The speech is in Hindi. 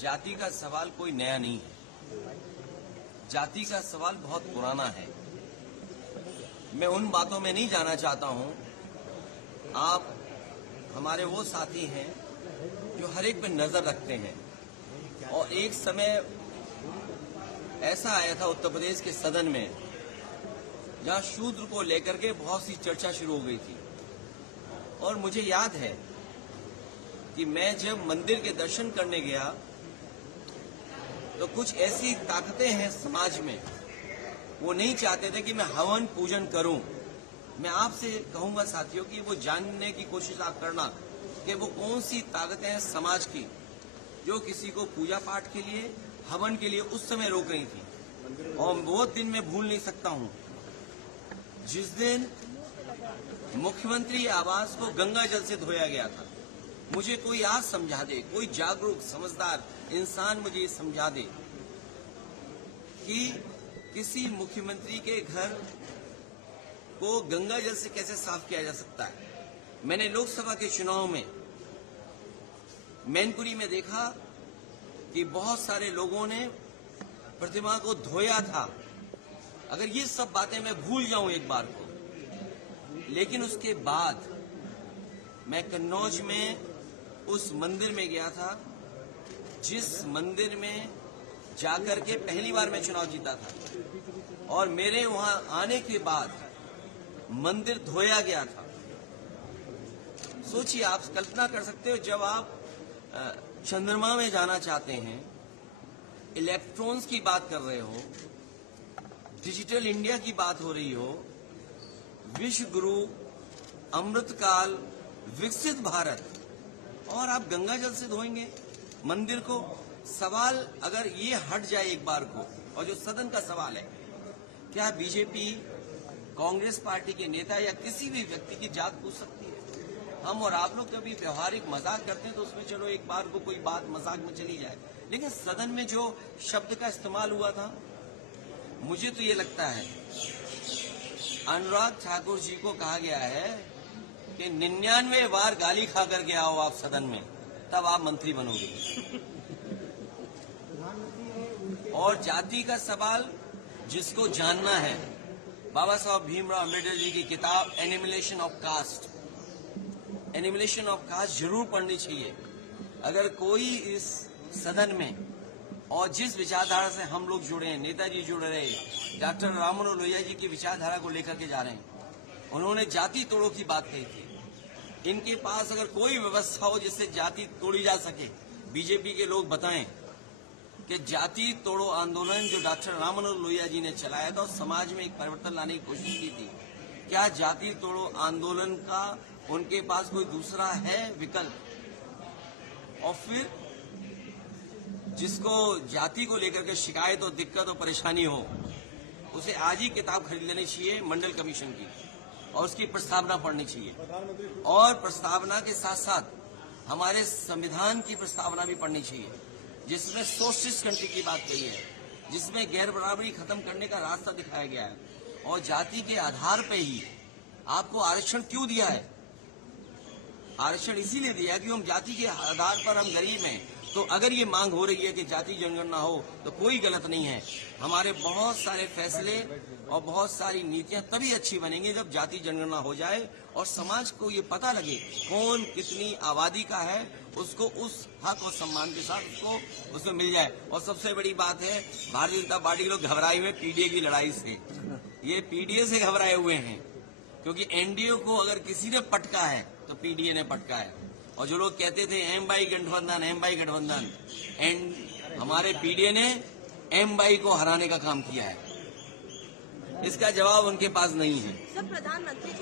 जाति का सवाल कोई नया नहीं है। जाति का सवाल बहुत पुराना है। मैं उन बातों में नहीं जाना चाहता हूं। आप हमारे वो साथी हैं जो हर एक पे नजर रखते हैं, और एक समय ऐसा आया था उत्तर प्रदेश के सदन में जहां शूद्र को लेकर के बहुत सी चर्चा शुरू हो गई थी। और मुझे याद है कि मैं जब मंदिर के दर्शन करने गया तो कुछ ऐसी ताकतें हैं समाज में, वो नहीं चाहते थे कि मैं हवन पूजन करूं। मैं आपसे कहूंगा साथियों कि वो जानने की कोशिश आप करना कि वो कौन सी ताकतें हैं समाज की जो किसी को पूजा पाठ के लिए, हवन के लिए उस समय रोक रही थी। और वो दिन मैं भूल नहीं सकता हूं जिस दिन मुख्यमंत्री आवास को गंगा जल से धोया गया था। मुझे कोई आज समझा दे, कोई जागरूक समझदार इंसान मुझे ये समझा दे कि किसी मुख्यमंत्री के घर को गंगा जल से कैसे साफ किया जा सकता है। मैंने लोकसभा के चुनाव में मैनपुरी में देखा कि बहुत सारे लोगों ने प्रतिमा को धोया था। अगर ये सब बातें मैं भूल जाऊं एक बार को, लेकिन उसके बाद मैं कन्नौज में उस मंदिर में गया था जिस मंदिर में जाकर के पहली बार मैं चुनाव जीता था, और मेरे वहां आने के बाद मंदिर धोया गया था। सोचिए, आप कल्पना कर सकते हो, जब आप चंद्रमा में जाना चाहते हैं, इलेक्ट्रॉन्स की बात कर रहे हो, डिजिटल इंडिया की बात हो रही हो, विश्व गुरु, अमृतकाल, विकसित भारत, और आप गंगा जल से धोएंगे मंदिर को। सवाल अगर ये हट जाए एक बार को, और जो सदन का सवाल है, क्या बीजेपी, कांग्रेस पार्टी के नेता या किसी भी व्यक्ति की जात पूछ सकती है? हम और आप लोग कभी व्यवहारिक मजाक करते हैं तो उसमें चलो एक बार को कोई बात मजाक में चली जाए, लेकिन सदन में जो शब्द का इस्तेमाल हुआ था, मुझे तो ये लगता है अनुराग ठाकुर जी को कहा गया है कि 99 बार गाली खा करके आओ आप सदन में, तब आप मंत्री बनोगे। और जाति का सवाल जिसको जानना है, बाबा साहब भीमराव अम्बेडकर जी की किताब एनिमिलेशन ऑफ कास्ट, एनिमिलेशन ऑफ कास्ट जरूर पढ़नी चाहिए। अगर कोई इस सदन में, और जिस विचारधारा से हम लोग जुड़े हैं, नेताजी जुड़े रहे, डॉक्टर राममनोहर लोहिया जी की विचारधारा को लेकर के जा रहे हैं, उन्होंने जाति तोड़ो की बात कही थी। इनके पास अगर कोई व्यवस्था हो जिससे जाति तोड़ी जा सके, बीजेपी के लोग बताएं कि जाति तोड़ो आंदोलन जो डॉक्टर राममनोहर लोहिया जी ने चलाया था और समाज में एक परिवर्तन लाने की कोशिश की थी, क्या जाति तोड़ो आंदोलन का उनके पास कोई दूसरा है विकल्प? और फिर जिसको जाति को लेकर के शिकायत और दिक्कत और परेशानी हो, उसे आज ही किताब खरीद लेनी चाहिए मंडल कमीशन की, और उसकी प्रस्तावना पढ़नी चाहिए। और प्रस्तावना के साथ साथ हमारे संविधान की प्रस्तावना भी पढ़नी चाहिए, जिसमें सोशलिस्ट कंट्री की बात कही है, जिसमें गैर बराबरी खत्म करने का रास्ता दिखाया गया है। और जाति के आधार पर ही आपको आरक्षण क्यों दिया है? आरक्षण इसीलिए दिया कि हम जाति के आधार पर हम गरीब हैं। तो अगर ये मांग हो रही है कि जाति जनगणना हो तो कोई गलत नहीं है। हमारे बहुत सारे फैसले और बहुत सारी नीतियां तभी अच्छी बनेंगी जब जाति जनगणना हो जाए और समाज को ये पता लगे कौन कितनी आबादी का है, उसको उस हक और सम्मान के साथ उसको उसमें मिल जाए। और सबसे बड़ी बात है, भारतीय जनता पार्टी के लोग घबराए हुए पीडीए की लड़ाई से। ये पीडीए से घबराए हुए हैं, क्योंकि एनडीए को अगर किसी ने पटका है तो पीडीए ने पटका है। और जो लोग कहते थे एम बाई गठबंधन, एंड हमारे पीडीए ने एम बाई को हराने का काम किया है। इसका जवाब उनके पास नहीं है। प्रधानमंत्री